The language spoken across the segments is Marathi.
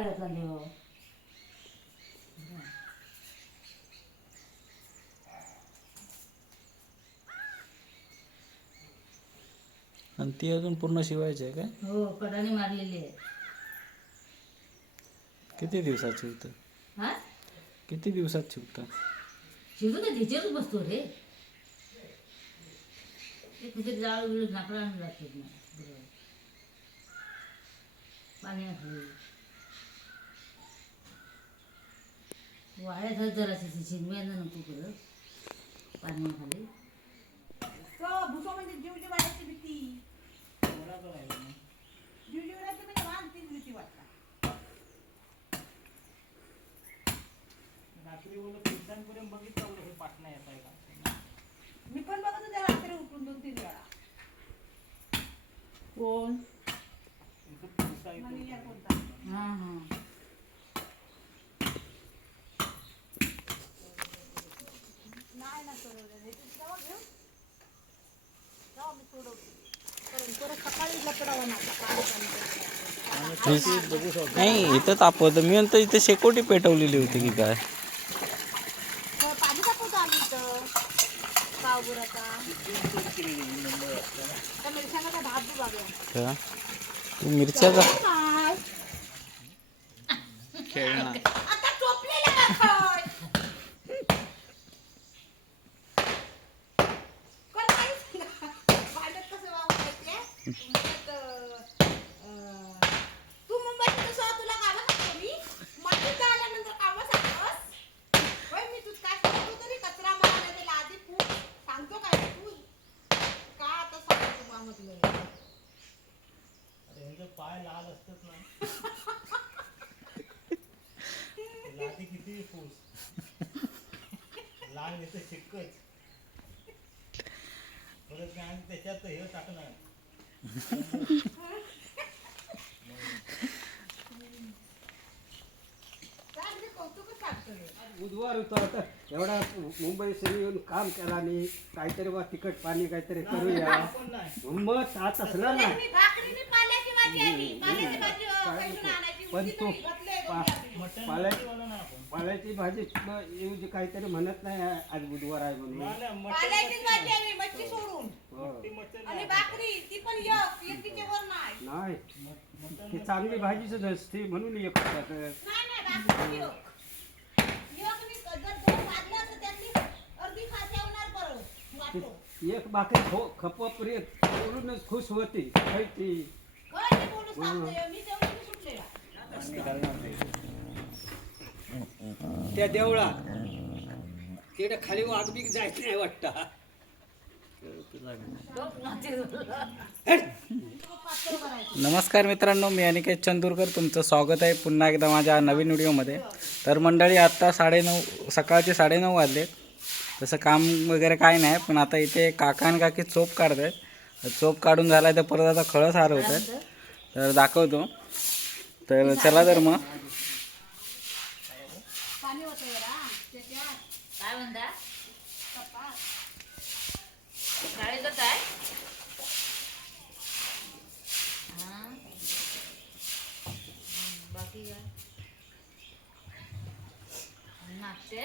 काढ घातला देव. आणि ती अजून पूर्ण शिवायची आहे काय? हो कडाने मारलेली आहे. किती दिवसात शिवतं? हा किती दिवसात शिवतं? शिजू तर त्याच्यावरच बसतो रे. ते तिथे जाळ बिळ नाकडा आणून जाते ना बरोबर. पाण्याखाली वाळ्यात जरा शिजवायला नको करत पाण्याखाली. भुसा म्हणजे जीव जीवाची भीती. जीव जीवाची म्हणजे वाहनतीच भीती वाटतात. रात्री बोललो कीर्तनपर्यंत बघितलं हे पाटणा येत आहे का. मी पण बघत होते रात्री उठून 2-3 वेळा. कोण म्हणे या कोणता हा हा नाही ना सोडवलं जावा घेऊ जावा मी सोडवते. परत सकाळी लपडावं ना नाही इथं तापवतं. मी म्हणतो इथे शेकोटी पेटवलेली होती की काय? पाणी तापवतो आम्ही इथं पावबुराचा त्या मिरच्याचा भात बी बाबा का? तू मिरच्याचा काय खेळणा आता टोपलेला काय कोण माहिती भांडत कसं वागायचे. तू मुंबईत कसं तुला कामं सांगतो मी मातीत आल्यानंतर कामं सांगतोस होय. मी तू काय सांगतो तरी कचरा मला त्याला आधी खूप सांगतो काय तू का आता सांगतो तुला म्हटलं. अरे यांचे पाय लाल असतात ना. लादी किती फूस लाल येतं शिक्कच. परत काय त्याच्यात हे टाकणार. काय कौतुकच सांगतो. बुधवार होता आता एवढा मुंबई सिरी येऊन काम केला आणि काहीतरी बा तिखट पाणी काहीतरी करूया. पण नाही मग तात असला ना मी भाकरीने पाल्याची भाजी आहे मी. पाल्याची भाजी कशाला आणायची? पण उडीद तो वडी घातलंय दोन मटण पाल्या- बनवलं ना आपण. पाल्याची भाजी येऊ काहीतरी म्हणत नाही आज बुधवार आहे म्हणून. नाही, मटण पाल्याचीच भाजी आहे मी मच्छी सोडून. हो. मटण आणि भाकरी ती पण एकटीच्या वर नाही. नाही ती चांगली भाजीच असते म्हणून एक होतात. नाही भाकरी एक. एक मी जर दोन भाजलं असतं त्यातली अर्धी खात्या होणार परत वाटतो. एक भाकरी खपवापुरी बोलूनच खुश होती खायची. काय ते बोलू सांगतोय मी तेवढं मी सुटलेला. त्या देवळा तिकडे खाली वाघबीक जायचं नाही वाटतं. नमस्कार मित्रांनो, मी अनिकेत चंदूरकर. तुमचं स्वागत आहे पुन्हा एकदा माझ्या नवीन व्हिडिओमध्ये. तर मंडळी आत्ता 9:30 सकाळचे 9:30 वाजले. तसं काम वगैरे काय नाही, पण आता इथे काका आणि काकी चोप काढत आहेत. चोप काढून झाला आहे तर परत आता खळस हारवत आहेत. तर दाखवतो. तर चला तर मग पाणी होतं जरा त्याच्यात काय म्हणता कपात. शाळेतच आहे. हा बाकी काय नाश्ते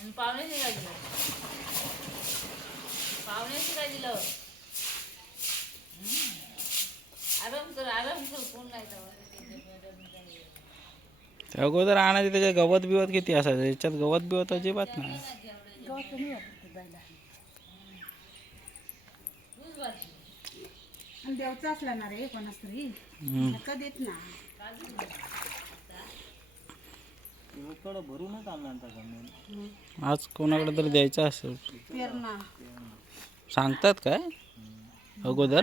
आणि पाहुण्याशी काय दिलं? पाहुण्याशी काय दिलं? आराम कर कोण नाही तेव्हा. त्या अगोदर आणायचे त्याच्यात गवत बिवत किती असायचं. याच्यात गवत बिवत अजिबात नाही. आणि देवचा असला ना रे कोणास तरी नका देत ना. इकडं भरूनच आणला त्याचा. आज कोणाकडे तरी द्यायचं असेल पेरणा सांगतात काय अगोदर.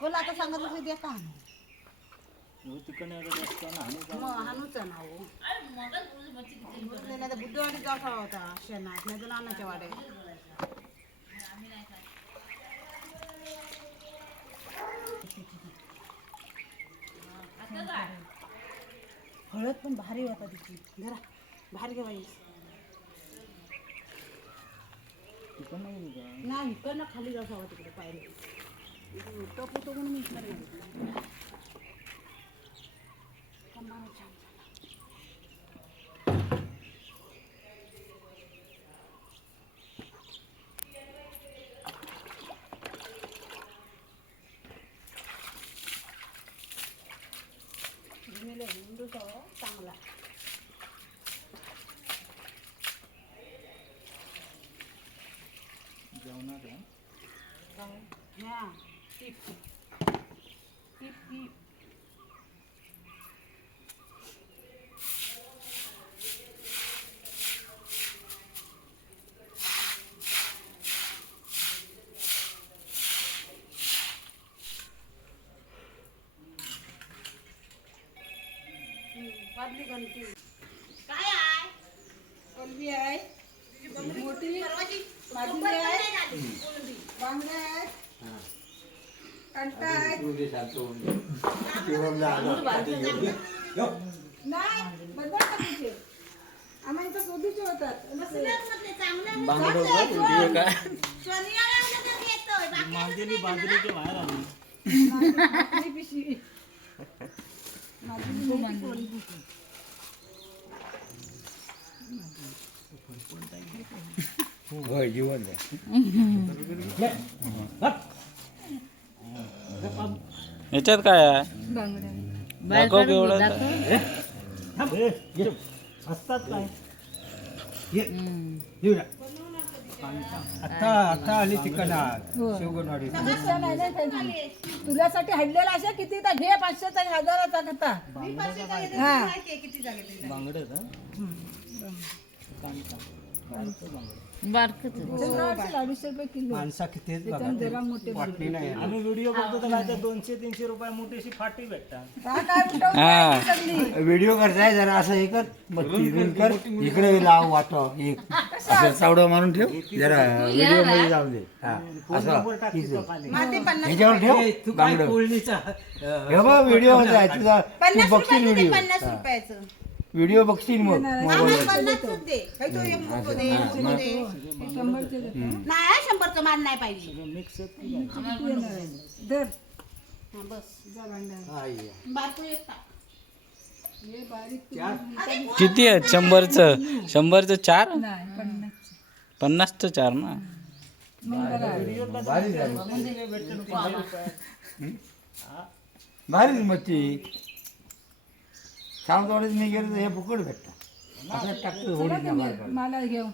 कोला आता सांगितलं की देता तिकडे असतो ना मग हानूचा ना हो. नाही तर बुद्धवाडी जाता होता शेणात नाही तर नानाच्या वाड्या. हळद पण भारी होता तिची जरा भारी घे बाई. नाही इकडनं खाली जायचं तिकडे पायरी टप होतो म्हणून मी इकडे चांगला जेवणात हा टीप टीप टीप वाजली घंटी काय आहे कोलबी आहे मोठी मागणी आहे बांगड्या आहेत कंटा आहेत नाही बदल टाकायचे आम्हाला इथं शोधीचे होतात मांदेली बाजरीचे बाहेर आली माझी पिशवी माझी कोलबी होय जीवन याच्यात काय आहे दाखव केवढं असतात काय आता आली तिकडं शिवगणवाडी तुझ्यासाठी हडलेला अशा किती तर घे 500चा 1000चा खाता हा बांगडे का ₹250 किलो माणसा किती आहेत बघा. त्याच्यानं जरा मोठे वाटणी नाही आहे. आम्ही व्हिडिओ करतो तर काय 200-300 रुपये मोठीशी फाटी भेटतात काय उठवून हा. सगळी. व्हिडिओ करताय जरा असं हे कर मग तिरून कर इकडे लाव वाटो एक असं चावडं मारून ठेव जरा व्हिडिओ मध्ये जाऊ दे हा असं तिचं. ह्याच्यावर ठेव बांगडं हे बघ व्हिडिओ मध्ये आहे तुझा तू बघशील व्हिडिओ व्हिडिओ बघशील मग शंभरचे नाही 100चं मान नाही पाहिजे मिक्स धर बस जा भांडा बारको एक टाक. हे बारीक किती आहेत 100चं 4 नाही 50चं 4 ना भारी मच्छी सावंतवाडीत मी गेलो तर हे फुकट भेटतं असं टाकतो होडीत ना बाहेर काढून. मला घेऊ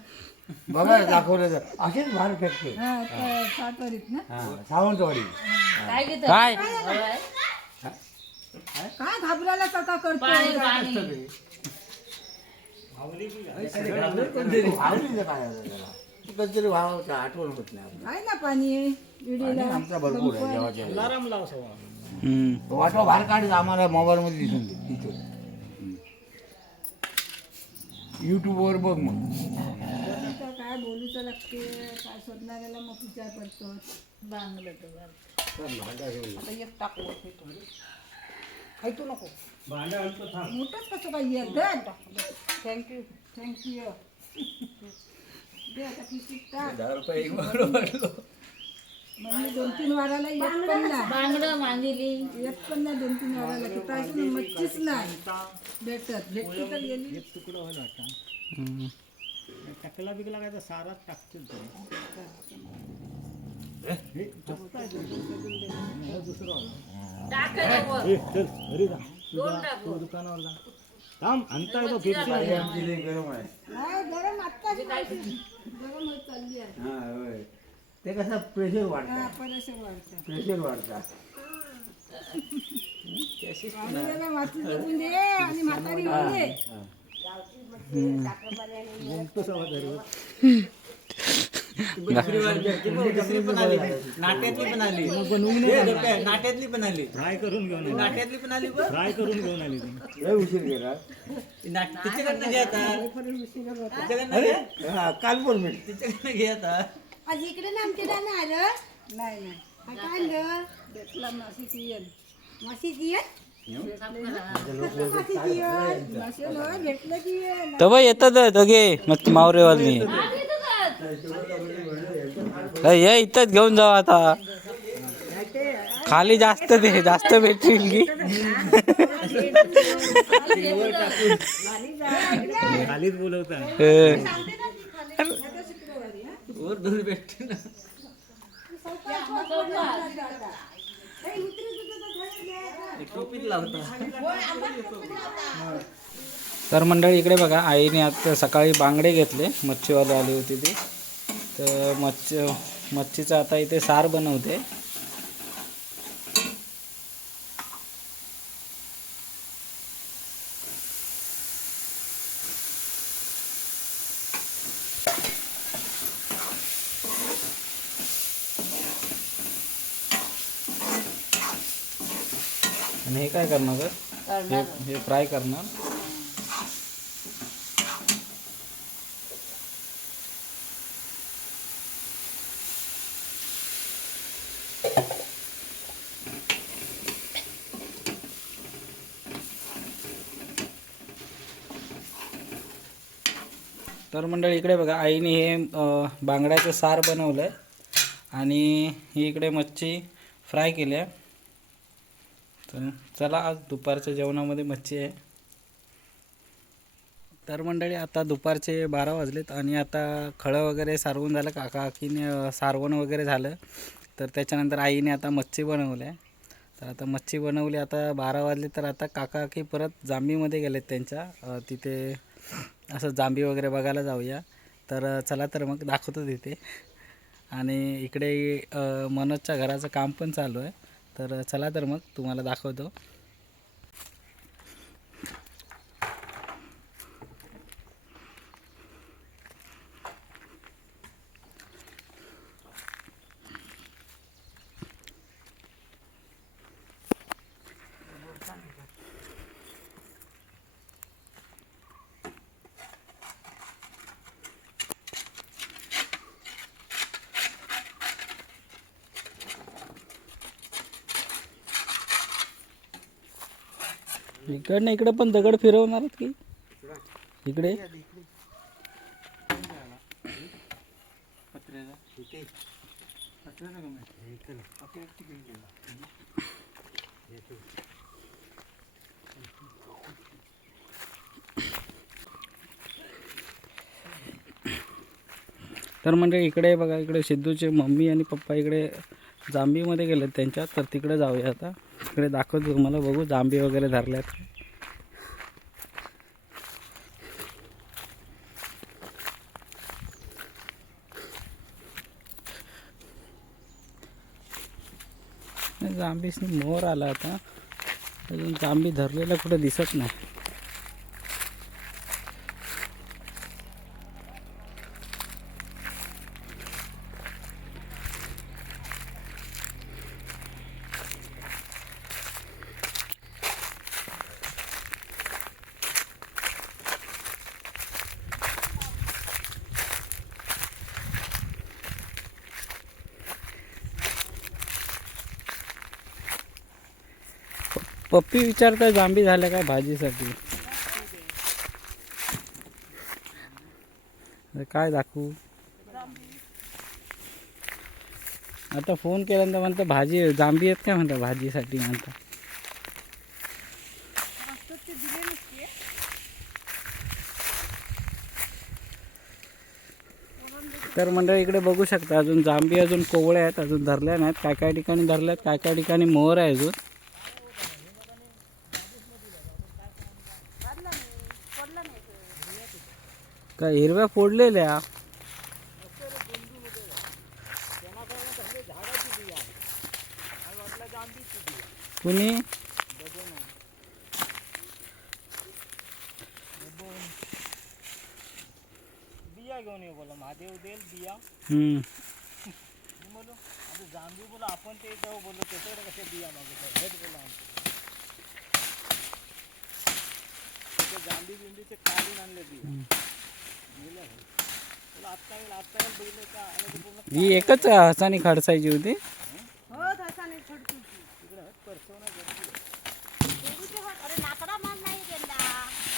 बघा दाखवलं तर असेच बाहेर फेकते हा 7 वरीत ना हा सावंतवाडी काय काय घाबरायला का करतो आवडीचं काय आता त्याला कधीतरी व्हावं आठवण होत नाही आपल्याला. आहे ना पाणी विडीला आणि आमचा भरपूर आहे जेव्हाच्या वेळेला. अलाराम लाव सवा वाटो बाहेर काढायचं आम्हाला मोबाईल मध्ये दिसून दे तिथं युट्यूबवर बघ मग आता काय बोलूचं लागते काय शोधणाऱ्याला मग विचार पडतो आता एक टाकलो खायतो नको मोठंच कसं काय येत थँक्यू थँक्यू दे आता पिशवीत टाक म्हणजे 2-3 वाराला एक पण नाही बांगडं मांदिली एक पण नाही 2-3 वाराला की पाहिजे मच्छीच नाही भेटली तर गेली एक तुकडा होईल वाटतं टाकला बिकला काय तर सारात टाकतील ते हे जास्त आहे ते. हे दुसरं आलं. हे, चल घरी जा तू दुकानावर जा थांब आणता येतो फिरती गरम आहे नाही गरम आत्ताच गरम होत चालली आहे हा होय ते कसं प्रेशर हा वाढतं परेशान वाढतं प्रेशर वाढतं आम्हाला मातीचं बुंदे आणि म्हातारी बुंदे घुमतो सवा घरी दुसरी पण आली नाट्यातली पण आली नाट्यातली पण आली फ्राय करून घेऊन आली नाट्यातली पण आली बघ फ्राय करून घेऊन आली ती लय उशीर गेला तिच्याकडनं घे आता तिच्याकडनं घे हा काल पण मी तिच्याकडनं घे आता आज इकडे ना आमच्या नाही आलं नाही नाही काय आणलं भेटला माशीची येण माशीची येण माशी न भेटलं की येण तर बाई येतात दोघे मस्त मावरेवाली हे इथंच घेऊन जाऊ आता खाली जास्त भेटतील की खालीच बोलवता वर दूर भेटते ना. एक टोपीत लावता. तर मंडळी इकडे बघा, आईने आता सकाळी बांगडे घेतले, मच्छीवाले आली होती ती. तर मच्छीचं आता इथे सार बनवते. आणि हे काय करणार सर? हे फ्राय करणार. तर मंडळी इकडे बघा, आईने हे बांगड्याचं सार बनवलं आहे आणि ही इकडे मच्छी फ्राय केली आहे. तर चला, आज दुपारच्या जेवणामध्ये मच्छी आहे. तर मंडळी आता दुपारचे 12 वाजलेत आणि आता खळं वगैरे सारवून झालं, काकीने सारवण वगैरे झालं. तर त्याच्यानंतर आईने आता मच्छी बनवलं आहे. तर आता मच्छी बनवली, आता 12 वाजले. तर आता काकी परत जांबीमध्ये गेलेत त्यांच्या, तिथे असं जांबी वगैरे बघायला जाऊया. तर चला, तर मग दाखवतो तिथे. आणि इकडे मनोजच्या घराचं काम पण चालू आहे. तर चला, तर मग तुम्हाला दाखवतो. इकडनं इकडे पण दगड फिरवणार की इकडे? तर म्हणजे इकडे बघा, इकडे सिद्धूचे मम्मी आणि पप्पा इकडे जांबीमध्ये गेलेत त्यांच्या. तर तिकडे जाऊया आता. तिकडे दाखवतो तुम्हाला, बघू जांबी वगैरे धरल्यात. जांबीसनी मोर आला आता, अजून जांबी धरलेला कुठं दिसत नाही. पप्पी विचारताय जांबी झाल्या काय भाजीसाठी. काय दाखवू आता? फोन केल्यानंतर म्हणतं भाजी जांबी आहेत काय, म्हणतात भाजीसाठी म्हणतात. तर मंडळी इकडे बघू शकता, अजून जांबी अजून कोवळ्या आहेत, अजून धरल्या नाहीत. काय काय ठिकाणी धरल्यात, काय काय ठिकाणी मोहर आहे अजून. काय हिरव्या फोडलेल्या. कुणी बिया घेऊन ये बोला, महादेव देईल बिया. बोलो आता जांबी बोला, आपण ते जाऊ बोललो त्याच्याकडे कसे बिया मागवतो हेच बोला. आमचं जांबी बिंबीचे काढून आणले बिया. ही एकच हसानी खडसायची होती.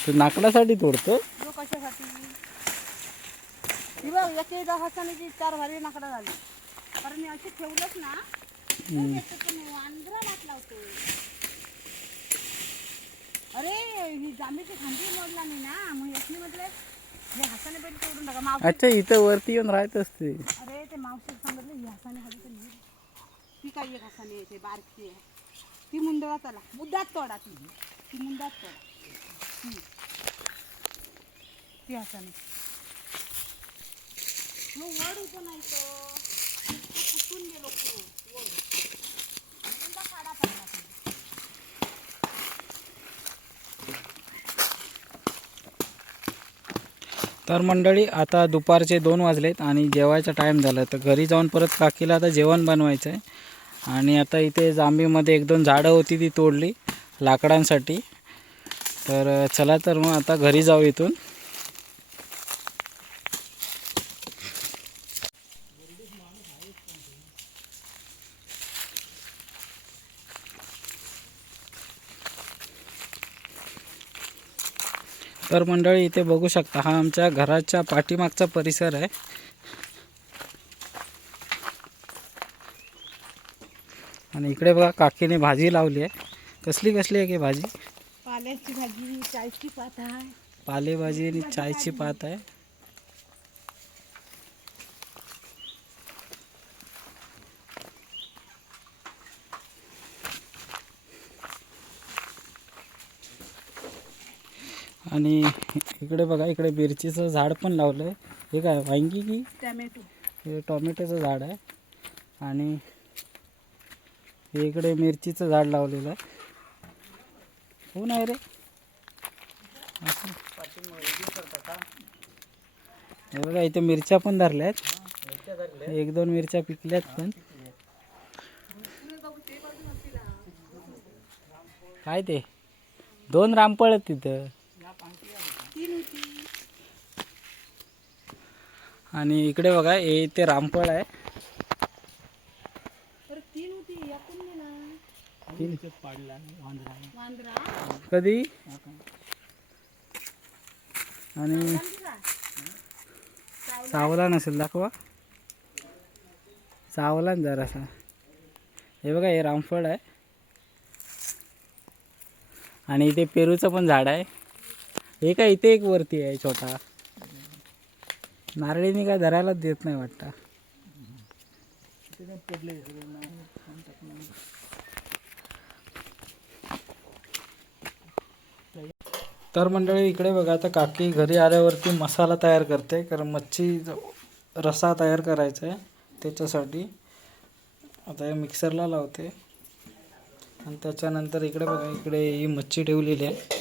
तू नाकडासाठी तोडतो? चार भारी नाकडा झाली, कारण मी अशी ठेवलंच ना, आंध्रा लावतो. ही जांभळीची खांदी मोडला नाही ना, मग यासनी म्हटलं हे हाताने पहिले तोडून टाका. मावशी अच्छा इथं वरती येऊन राहत असते. अरे ते मावशी सांगितलं ही हाताने हवी तर नाही. ती काही एक हाताने येते बारकी आहे ती मुंडळा त्याला मुद्दात तोडा ती मुंडात तोडा ती हाताने मग वड होतो नाही तो फुटून गेलो पुरो वड मुंडा काढा पडला तो. तर मंडळी आता दुपारचे 2 वाजलेत आणि जेवायचा टाईम झाला. तर घरी जाऊन परत काकीला आता जेवण बनवायचं आहे. आणि आता इथे जांभीमध्ये 1-2 झाडं होती ती तोडली लाकडांसाठी. तर चला तर मग आता घरी जाऊ इथून. तर मंडळी इथे बघू शकता हा आमच्या घराच्या पाठीमागचा परिसर आहे. आणि इकडे बघा काकीने भाजी लावली आहे. कसली कसली आहे की भाजी? पाल्याची भाजी चायची पात आहे. पालेभाजी आणि चायची पात आहे. आणि इकडे बघा इकडे मिरचीचं झाड पण लावलं आहे. हे काय वांगी की टॅमॅटो हे टोमॅटोचं झाड आहे. आणि हे इकडे मिरचीचं झाड लावलेलं आहे. हो नाही रे असं. हे बघा इथे मिरच्या पण धरल्या आहेत. 1-2 मिरच्या पिकल्यात पण. काय ते 2 रामफळ आहेत तिथं. आणि इकडे बघा हे इथे रामफळ आहे. तीन होती याकून गेला पाडला वांद्रा कधी. आणि चावला नसेल दाखवा. चावला ना जरासा. हे बघा हे रामफळ आहे. आणि इथे पेरूचं पण झाड आहे. हे काय इथे एक वरती आहे छोटा. नारळीने काय धरायलाच देत नाही वाटतं. तर मंडळी इकडे बघा आता काकी घरी आल्यावरती मसाला तयार करते. कारण मच्छी रस्सा तयार करायचा आहे त्याच्यासाठी. आता हे मिक्सरला लावते. आणि त्याच्यानंतर इकडे बघा इकडे ही मच्छी ठेवलेली आहे.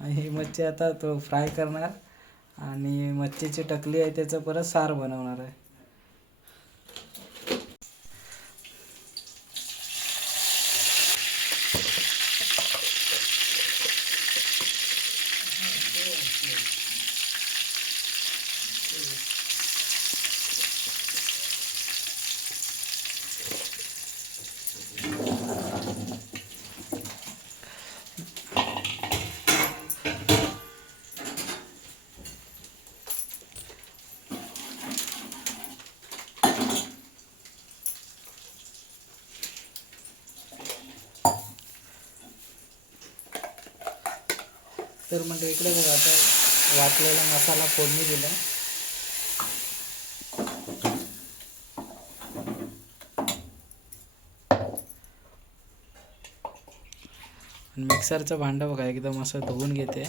आणि ही मच्छी आता तो फ्राय करणार. आणि मच्छीची टकली आहे त्याचं परत सार बनवणार आहे. तर म्हणजे इकडे बघा आता वाटलेला मसाला फोडणी दिला. आणि मिक्सरचं भांडं बघा एकदम असं धुवून घेते.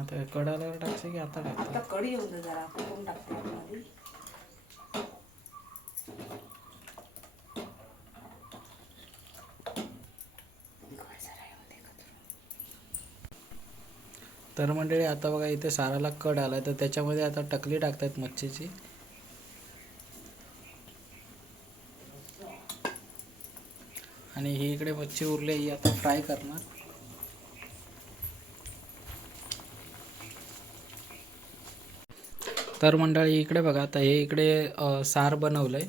आता कडाला टाकते की आता टाकते. आता कढी येऊन दे जरा फुटून टाकते आधी. तर मंडळी आता बघा इथे साराला कड आलाय. तर त्याच्यामध्ये आता टकली टाकतात मच्छीची. आणि ही इकडे मच्छी उरली ही आता फ्राय करणार. तर मंडळी इकडे बघा, आता हे इकडे सार बनवलं आहे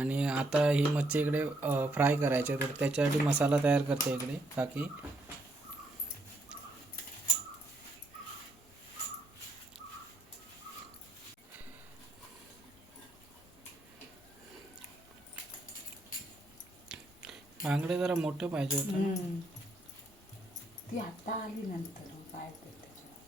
आणि आता ही मच्छी इकडे फ्राय करायची. तर त्याच्यासाठी मसाला तयार करते इकडे काकी. बांगडे जरा मोठे पाहिजे होते ना. ती आता आली नंतर काय ते त्याच्यावर.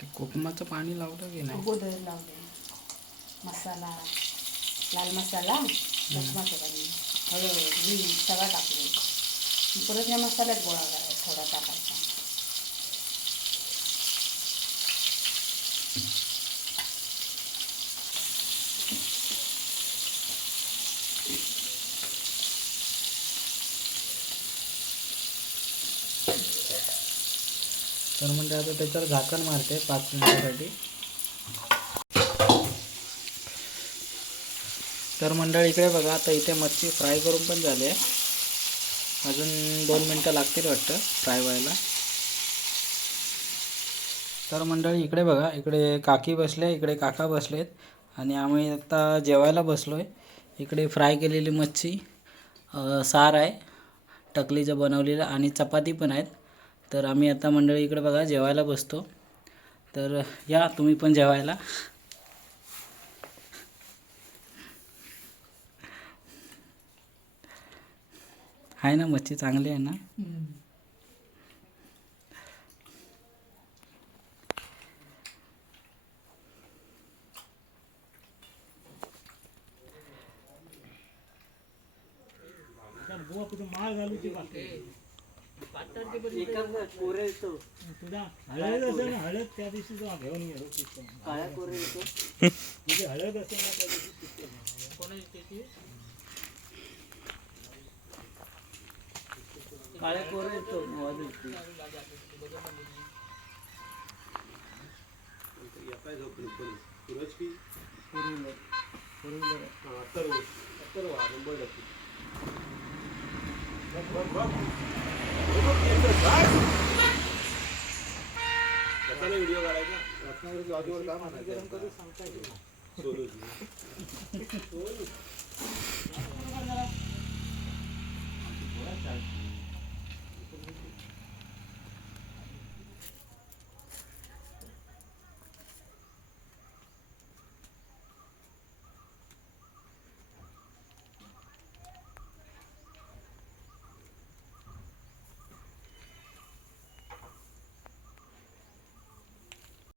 ते कोकमाचं पाणी लावलं की नाही? अगोदर लावले मसाला, लाल मसाला, लसणाचं पाणी, हळद, मीठ सगळं टाकले. परत या मसाल्यात गोळा करायचा थोडा टाकायचा. तर म्हणजे आता त्याच्यावर झाकण मारते 5 मिनिटासाठी. तर मंडळी इकडे बघा, आता इथे मच्छी फ्राय करून पण झाली आहे. अजून 2 मिनटं लागतील वाटतं फ्राय व्हायला. तर मंडळी इकडे बघा, इकडे काकी बसले, इकडे काका बसलेत आणि आम्ही आता जेवायला बसलो आहे. इकडे फ्राय केलेली मच्छी, सार आहे टकलीचं बनवलेलं आणि चपाती पण आहेत. तर आम्ही आता मंडळी इकडे बघा जेवायला बसतो. तर या तुम्ही पण जेवायला. आहे ना मच्छी चांगली आहे ना? बुवा कुठे माळ घालूची बाकी तुझा हळद असेल ना, हळद त्या दिवशी तो घेऊन ये तुझी हळद असेल ना त्या दिवशी काळे कोरे येतो व्हिडिओ काढायचा.